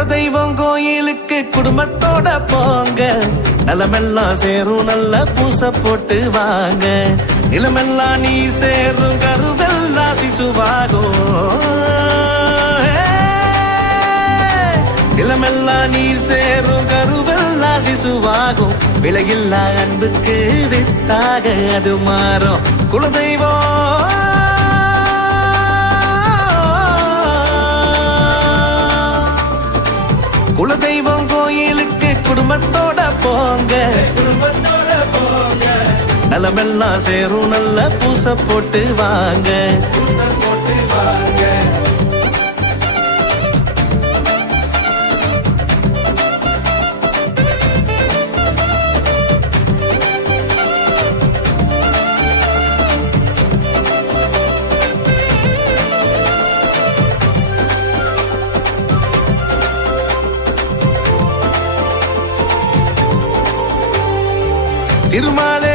குலதெய்வம் கோயிலுக்கு குடும்பத்தோட போங்க, நலமெல்லாம் சேரும் நல்ல பூச போட்டு வாங்க. நிலமெல்லாம் நீர் சேரும் கருவெல்லாம் சிசுவாகும், நிலமெல்லாம் நீர் சேரும் கருவெல்லாம் சிசுவாகும். விலையில்லா அன்புக்கு வித்தாக அது மாறும். குலதெய்வம் குலதெய்வம் கோயிலுக்கு குடும்பத்தோட போங்க, குடும்பத்தோட போங்க. நலமெல்லாம் சேரும் நல்ல பூச போட்டு வாங்க, பூச போட்டு வாங்க. திருமாலே